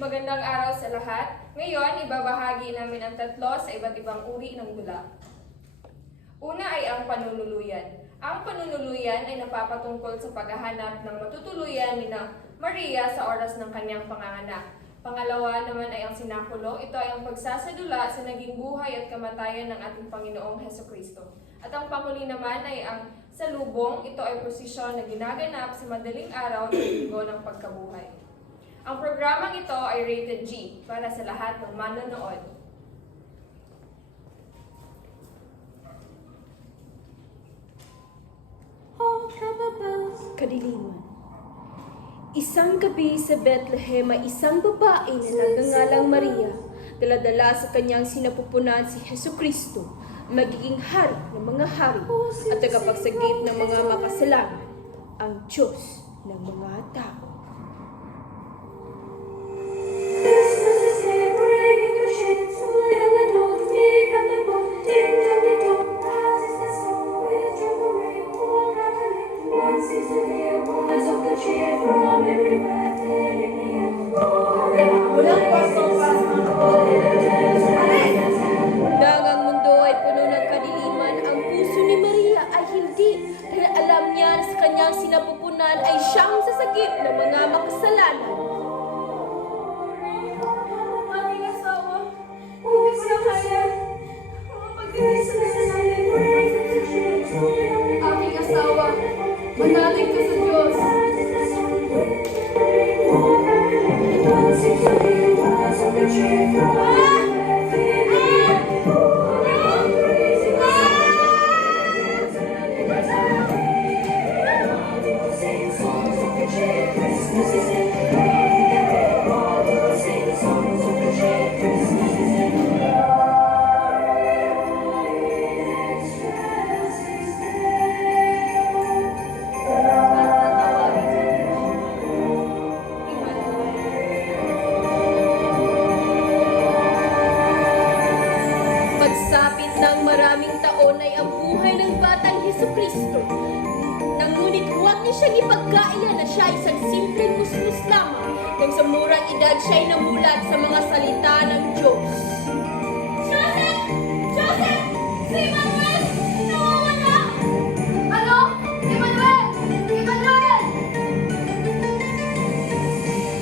Magandang araw sa lahat. Ngayon, ibabahagi namin ang tatlo sa iba't ibang uri ng dula. Una ay ang panunuluyan. Ang panunuluyan ay napapatungkol sa paghahanap ng matutuluyan ni Maria sa oras ng kanyang panganganak. Pangalawa naman ay ang sinakulo. Ito ay ang pagsasadula sa naging buhay at kamatayan ng ating Panginoong Hesukristo. At ang panghuli naman ay ang salubong. Ito ay prosesyon na ginaganap sa madaling araw ng linggo ng pagkabuhay. Ang programang ito ay rated G para sa lahat ng manonood. Kadiliman. Isang gabi sa Bethlehem ay isang babae na nagngangalang Maria, dala-dala sa kanyang sinapupunan si Hesukristo, magiging hari ng mga hari at tagapagsagip ng mga makasalanan, ang Diyos ng mga tao. Nang ang mundo ay puno ng kadiliman, ang puso ni Maria ay hindi, dahil alam niya na sa kanyang sinapupunan ay siyang sasagip ng mga makasalanan. Aking asawa, hindi ko na kaya. Pagkaisa na sa natin, aking asawa, manalig ka sa Diyos. Pagsapit ng maraming taon ay ang buhay ng batang Hesukristo. Ngunit huwag niya siyang ipagkaila na siya isang simpleng musmus lamang, nang sa murang edad siya ay namulat sa mga salita ng Diyos. Joseph! Joseph! Si Emmanuel! Nawawala! Ano? Emmanuel! Emmanuel!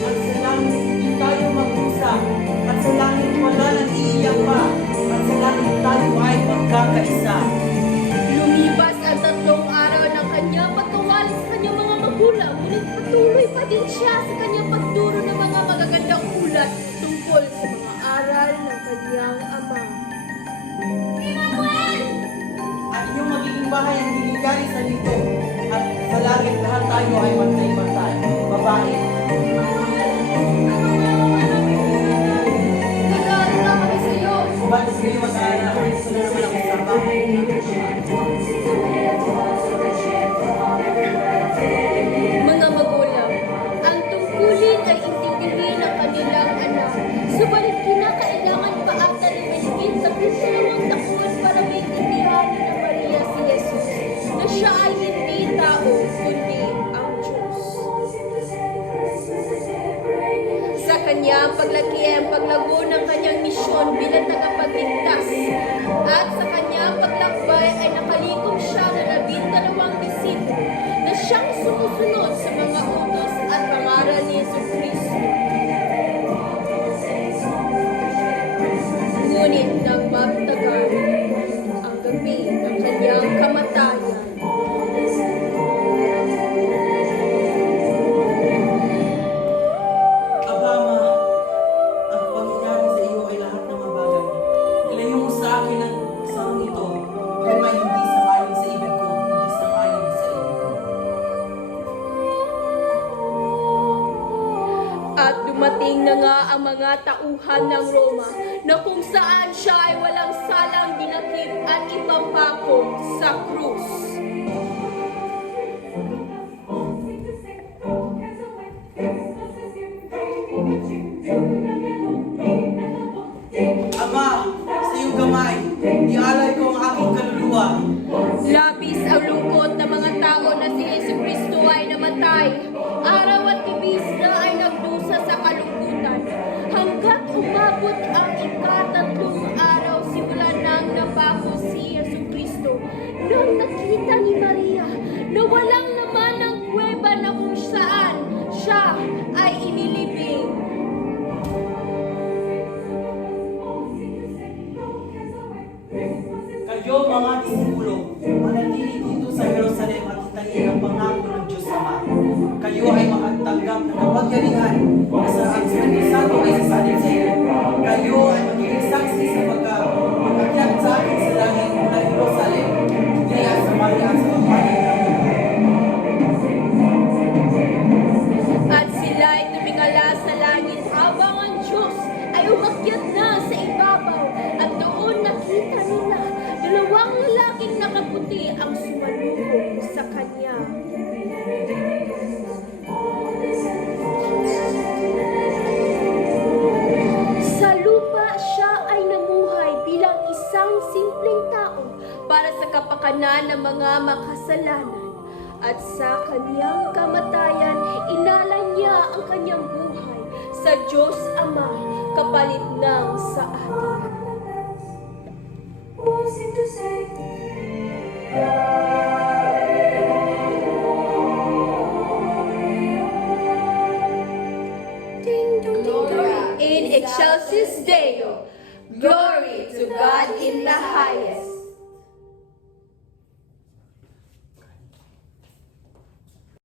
At sa langit di tayo mag-usap, at sa langit wala nang iiyak pa, at sa langit tayo ay magkakaisa. Lumipas ang 3 araw ng kanyang pagkawali sa kanyang mga magulang, ngunit patuloy pa din siya sa kanyang pagturo ng mga magagandang ulat tungkol sa mga aral ng kanyang ama. Emmanuel! At inyong magiging bahay ang hiligari sa lito, at sa langit lahat tayo ay pantay-pantay. Babae, Nag-aalala kami sa iyo. subalit sa iyo masaya na sunod naman ang usapan. Mga magulang, ang tungkulin ay intindihin ang kanilang anak. Subalit kinakailangan pa ata ng mahigit sa 12 taon para maintindihan ni na Maria si Jesus na siya ay hindi tao, kundi ang Diyos. Sa kanyang paglaki ay ang paglago ng kanyang misyon bilang tagapagligtas. At sa kanyang paglakbay ay nakalikom siya na 12 disipulo na siyang sumusunod sa mga utos at pangaral ni Jesucristo. Ngunit nang magtagal ang gabi ng kanyang kamatayan, Abama, ang pangyayari sa iyo ay lahat ng mabagal. Ilayo mo sa akin ang sarong ito, kung may hindi sangayon sa ibig ko, hindi sangayon sa ibig ko. at dumating na nga ang mga tauhan ng Roma na kung saan siya ay walang salang dinakip at ipapako sa krus. Ama, sa iyong kamay, ialay ko ang aking kaluluwa. Labis ang lungkot ng mga tao na si Jesucristo ay namatay. Araw at bibis na ay nagdusa sa kalungkutan. kapakanan ng mga makasalanan, at sa kanyang kamatayan, inalay niya ang kanyang buhay sa Diyos Ama, kapalit ng sa atin. Who's it to say? In excelsis Deo, glory to God in the highest,